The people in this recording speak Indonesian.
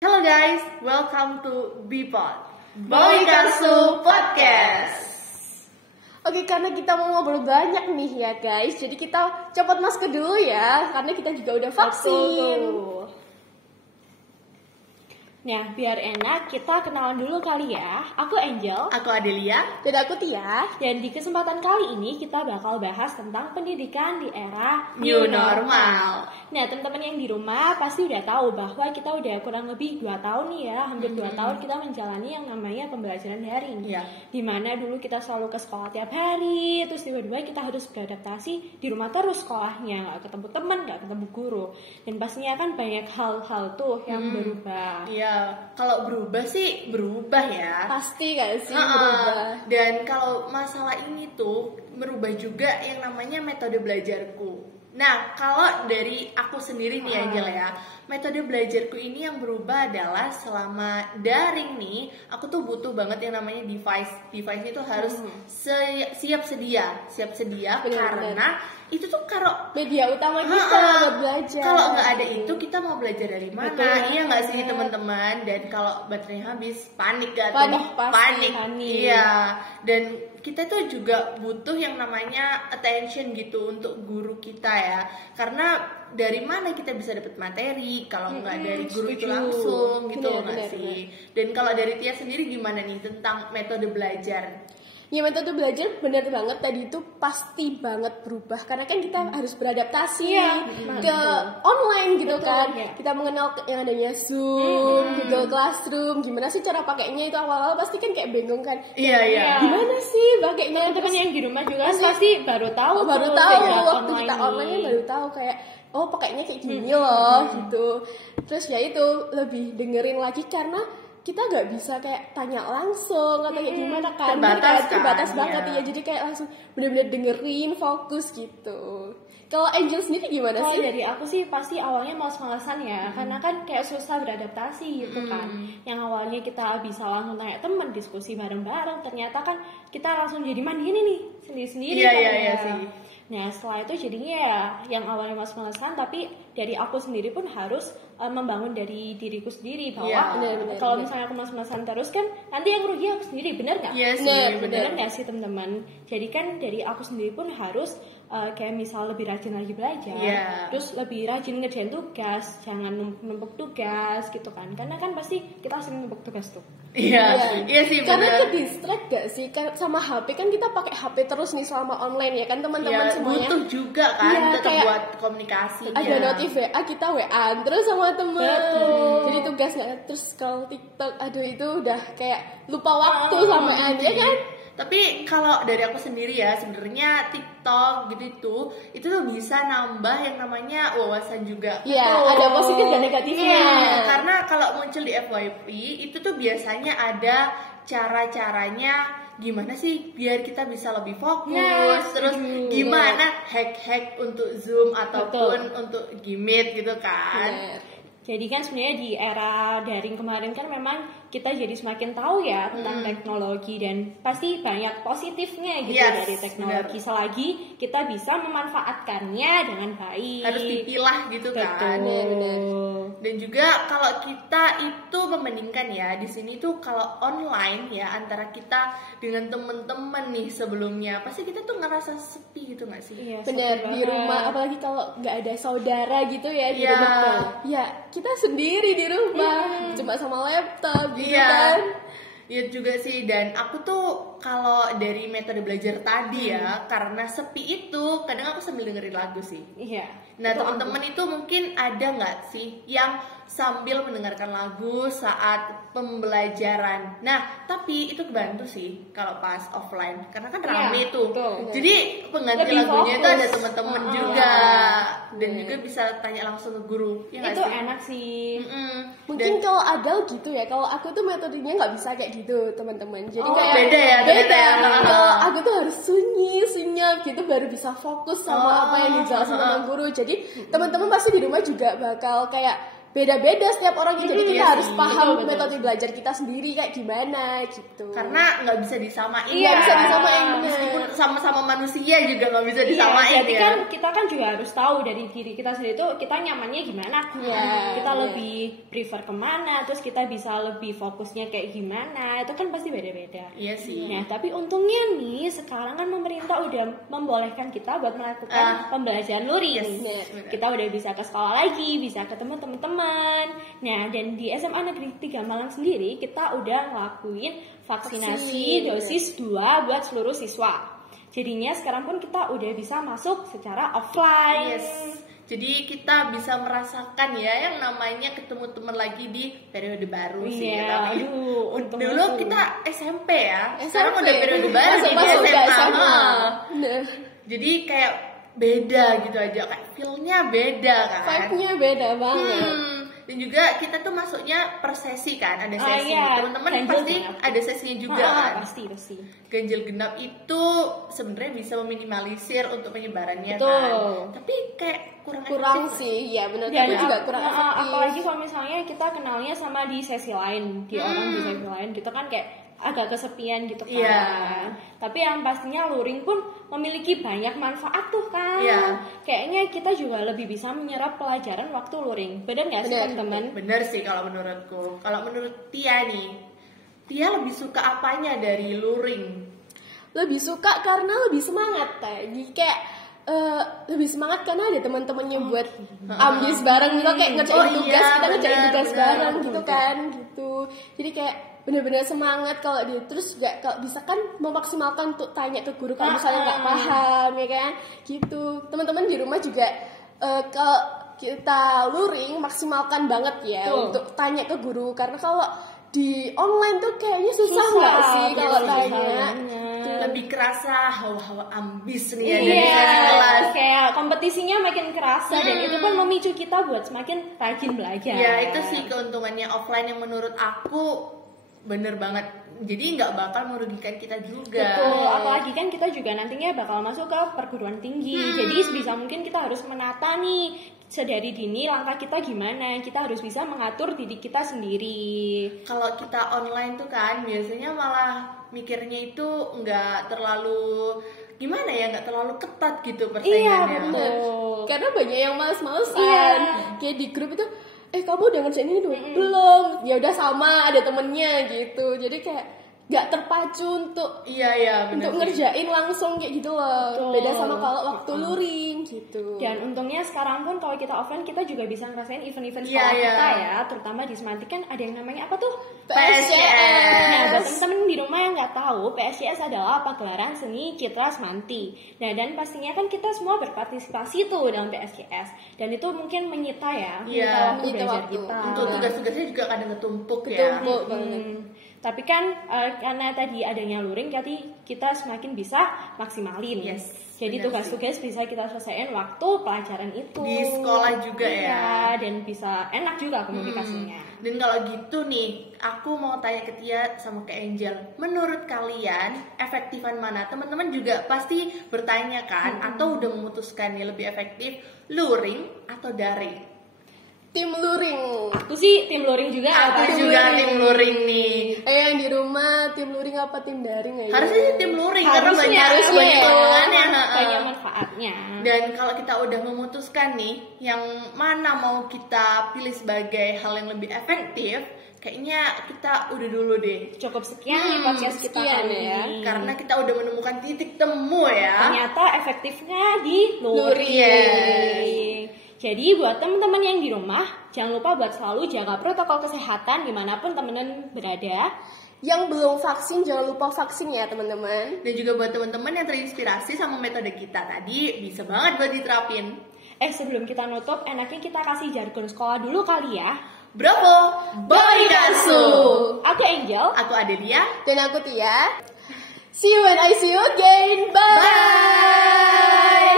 Hello guys, welcome to Bipod Boykasu Podcast. Oke, karena kita mau ngobrol banyak nih ya guys, jadi kita cepat masuk dulu ya, karena kita juga udah vaksin. Nah, biar enak, kita kenalan dulu kali ya. Aku Angel. Aku Adelia. Dan aku Tia. Dan di kesempatan kali ini kita bakal bahas tentang pendidikan di era New Normal. Nah, teman-teman yang di rumah pasti udah tahu bahwa kita udah kurang lebih 2 tahun nih ya, hampir 2 tahun kita menjalani yang namanya pembelajaran daring. Iya. Dimana dulu kita selalu ke sekolah tiap hari, terus tiba-tiba kita harus beradaptasi di rumah terus sekolahnya, nggak ketemu teman, nggak ketemu guru. Dan pastinya kan banyak hal-hal tuh yang berubah. Iya, kalau berubah sih berubah ya. Pasti gak sih berubah? Dan kalau masalah ini tuh merubah juga yang namanya metode belajarku. Nah, kalau dari aku sendiri nih Angel ya, metode belajarku ini yang berubah adalah selama daring nih, aku tuh butuh banget yang namanya device. Device itu harus siap sedia Bener-bener. karena itu tuh kalau Media utama kita buat belajar. kalau nggak ada itu kita mau belajar dari mana? Betul. Iya nggak sih teman-teman? Dan kalau baterainya habis panik gak tuh? Panik, pasti. Panik. Iya. Dan kita tuh juga butuh yang namanya attention gitu untuk guru kita ya. Karena dari mana kita bisa dapat materi kalau nggak dari guru itu setuju. langsung gitu nggak Benar, sih? Dan kalau dari Tia sendiri gimana nih tentang metode belajar? Ya, metode belajar bener banget tadi itu pasti banget berubah karena kan kita harus beradaptasi ke online gitu kan. ya. Kita mengenal yang adanya Zoom, Google Classroom, gimana sih cara pakainya itu awal-awal pasti kan kayak bingung kan. Iya. Gimana sih pakainya? Teman-teman yang di rumah juga Pasti- pasti baru tahu baru tuh tahu kayak waktu kita online ini. baru tahu kayak oh pakainya kayak gini loh gitu. Terus ya itu lebih dengerin lagi karena kita nggak bisa kayak tanya langsung atau kayak gimana kan. Terbatas Jadi kayak terbatas kan, banget iya. ya, jadi kayak langsung bener-bener dengerin fokus gitu. Kalau Angel sendiri gimana Kalau sih? dari aku sih pasti awalnya males-malesan ya, karena kan kayak susah beradaptasi gitu kan. Yang awalnya kita bisa langsung tanya temen, diskusi bareng-bareng, ternyata kan kita langsung jadi mandiri nih, sendiri-sendiri Iya, kan iya, ya. iya sih. Nah setelah itu jadinya ya yang awalnya males-malesan, tapi dari aku sendiri pun harus membangun dari diriku sendiri bahwa Iya, benar-benar. kalau misalnya aku males-malesan terus kan nanti yang rugi aku sendiri, bener nggak? Iya sih, Bener, bener. Bener nggak sih teman-teman? Jadi kan dari aku sendiri pun harus kayak misal lebih rajin lagi belajar, Iya. terus lebih rajin ngerjain tugas, jangan numpuk tugas gitu kan? Karena kan pasti kita sering numpuk tugas tuh. Iya sih Karena bener. ke distract gak sih? Sama HP kan kita pakai HP terus nih selama online ya kan teman-teman Ya, semuanya. butuh juga kan Iya, tetap kayak buat komunikasi. Ada ya. notif WA kita WA terus sama temen. Betul. Jadi tugas nggak terus scroll TikTok. Aduh itu udah kayak lupa waktu sama ya kan? Tapi kalau dari aku sendiri ya sebenarnya TikTok gitu itu tuh bisa nambah yang namanya wawasan juga. Iya, ada positif dan negatifnya. Iya, karena kalau muncul di FYP itu tuh biasanya ada cara-caranya gimana sih biar kita bisa lebih fokus, Nah, terus gimana hack-hack untuk Zoom ataupun untuk Gmeet gitu kan. Bener. Jadi kan sebenarnya di era daring kemarin kan memang kita jadi semakin tahu ya tentang teknologi dan pasti banyak positifnya gitu Yes, dari teknologi selagi kita bisa memanfaatkannya dengan baik. Harus dipilah gitu kan. Bener. Dan juga kalau kita itu membandingkan ya di sini tuh kalau online ya antara kita dengan temen-temen nih sebelumnya pasti kita tuh ngerasa sepi gitu nggak sih? Iya, Bener, sepi di banget. rumah apalagi kalau nggak ada saudara gitu ya di Iya. rumah. Ya kita sendiri di rumah cuma sama laptop gitu Iya. kan. Iya juga sih, dan aku tuh kalau dari metode belajar tadi ya karena sepi itu kadang aku sambil dengerin lagu sih. Iya. Nah teman-teman itu mungkin ada nggak sih yang sambil mendengarkan lagu saat pembelajaran. Nah tapi itu kebantu sih kalau pas offline karena kan rame Iya, tuh. betul. Jadi pengganti Lebih lagunya itu fokus. ada teman-teman juga dan juga bisa tanya langsung ke guru. Ya nggak Itu sih? enak sih. Mm-mm. Mungkin Dan- kalau adult gitu ya, kalau aku tuh metodenya nggak bisa kayak gitu teman-teman. Jadi Oh, kayak beda ya ternyata ya. Kalau aku tuh harus sunyi, senyap gitu baru bisa fokus sama apa yang dijelasin sama guru. Jadi teman-teman pasti di rumah juga bakal kayak beda-beda setiap orangnya, jadi kita Iya harus sih, paham betul. metode belajar kita sendiri kayak gimana gitu. Karena nggak bisa disamain. Nggak bisa disamain, bener. Meskipun sama-sama manusia juga nggak bisa Iya, disamain jadi ya. kan kita kan juga harus tahu dari diri kita sendiri tuh kita nyamannya gimana, Iya, kita iya. lebih prefer kemana, terus kita bisa lebih fokusnya kayak gimana, itu kan pasti beda-beda. Iya sih. Nah, tapi untungnya nih sekarang kan pemerintah udah membolehkan kita buat melakukan pembelajaran luring. Yes, benar. Kita udah bisa ke sekolah lagi, bisa ketemu teman-teman. Nah, dan di SMA Negeri 3 Malang sendiri kita udah ngelakuin vaksinasi Vaksin. dosis 2 buat seluruh siswa. Jadinya sekarang pun kita udah bisa masuk secara offline. Yes. Jadi kita bisa merasakan ya yang namanya ketemu teman lagi di periode baru sih. Iya, Tapi aduh, untung dulu itu. kita SMP ya. Sekarang SMP. udah periode baru nih di Masuk ke SMA. SMA. Bener. Jadi kayak beda gitu aja, kayak feel-nya beda kan. Vibe-nya beda banget. Dan juga kita tuh masuknya per sesi kan, ada sesi. iya. Teman-teman Ganjil pasti genap. ada sesinya juga kan. Pasti. Ganjil genap itu sebenarnya bisa meminimalisir untuk penyebarannya Betul. kan. Tapi kayak kurang Kurang efektif. sih, ya benar, Dan tapi juga kurang efektif. apalagi kalau misalnya kita kenalnya sama di sesi lain, di orang di sesi lain gitu kan kayak agak kesepian gitu kan. Iya. Tapi yang pastinya luring pun memiliki banyak manfaat tuh kan. Iya. Kayaknya kita juga lebih bisa menyerap pelajaran waktu luring. Bener nggak sih Bener. teman-teman? Bener sih kalau menurutku. Kalau menurut Tia nih, Tia lebih suka apanya dari luring? Lebih suka karena lebih semangat tadi kayak lebih semangat karena ada teman-temannya buat ambis bareng gitu, kayak ngerjain Oh tugas, iya, kita ngerjain benar, tugas benar. bareng gitu kan gitu. Jadi kayak bener-bener semangat kalau dia, terus gak kalau bisa kan memaksimalkan untuk tanya ke guru kalau misalnya nggak paham ya kan gitu. Teman-teman di rumah juga kalau kita luring maksimalkan banget ya Betul. untuk tanya ke guru, karena kalau di online tuh kayaknya susah nggak sih kalau betul, tanya. susah. Lebih kerasa hawa-hawa ambis nih ya Iya, dari kelas. kayak kompetisinya makin kerasa dan itu pun memicu kita buat semakin rajin belajar. Ya itu sih keuntungannya offline yang menurut aku bener banget. Jadi nggak bakal merugikan kita juga. Betul, apalagi kan kita juga nantinya bakal masuk ke perguruan tinggi. Jadi sebisa mungkin kita harus menata nih sedari dini langkah kita gimana. Kita harus bisa mengatur diri kita sendiri. Kalau kita online tuh kan biasanya malah mikirnya itu nggak terlalu gimana ya, nggak terlalu ketat gitu persaingannya. Bener. Karena banyak yang males-malesan. Iya. Kayak di grup itu, kamu udah ngerjain ini belum? Ya udah sama, ada temennya gitu. Jadi kayak nggak terpacu untuk Iya bener. untuk ngerjain langsung kayak gitu loh. Betul. Beda sama kalau waktu luring gitu. Dan untungnya sekarang pun kalau kita offline kita juga bisa ngerasain event-event Iya, sekolah iya. kita ya, terutama di Semantik kan ada yang namanya apa tuh? PSCS. Nah, buat teman-teman di rumah yang nggak tahu, PSCS adalah pagelaran seni citra Semanti. Nah, dan pastinya kan kita semua berpartisipasi tuh dalam PSCS. Dan itu mungkin menyita ya, Iya, waktu menyita belajar waktu. kita. Untuk tugas-tugasnya juga kadang ketumpuk ya. Tumpuk banget. Tapi kan karena tadi adanya luring, jadi kita semakin bisa maksimalin. Yes, Jadi benar tugas-tugas bisa kita selesaiin waktu pelajaran itu. Di sekolah juga ya. Iya, dan bisa enak juga komunikasinya. Dan kalau gitu nih, aku mau tanya ke Tia sama ke Angel. Menurut kalian, efektifan mana? Teman-teman juga pasti bertanya kan, atau udah memutuskan nih lebih efektif luring atau daring? Tim luring. Aku sih tim luring juga. Aku Apa? juga tim luring nih. Yang di rumah tim luring apa tim daring ya? Harusnya sih tim luring karena Harusnya, banyak ya. keuntungannya. Banyak manfaatnya. Dan kalau kita udah memutuskan nih, yang mana mau kita pilih sebagai hal yang lebih efektif, kayaknya kita udah dulu deh. Cukup sekian nih podcast kita sekian kali ya. ini. Karena kita udah menemukan titik temu ya. Ternyata efektifnya di luring. Yes. Jadi buat teman-teman yang di rumah, jangan lupa buat selalu jaga protokol kesehatan dimanapun teman-teman berada. Yang belum vaksin jangan lupa vaksin ya teman-teman. Dan juga buat teman-teman yang terinspirasi sama metode kita tadi, bisa banget buat diterapin. Sebelum kita nutup, enaknya kita kasih jargon sekolah dulu kali ya. Bravo, Boy Kasu. Aku Angel. Aku Adelia. Dan aku Tia. See you when I see you again. Bye. Bye.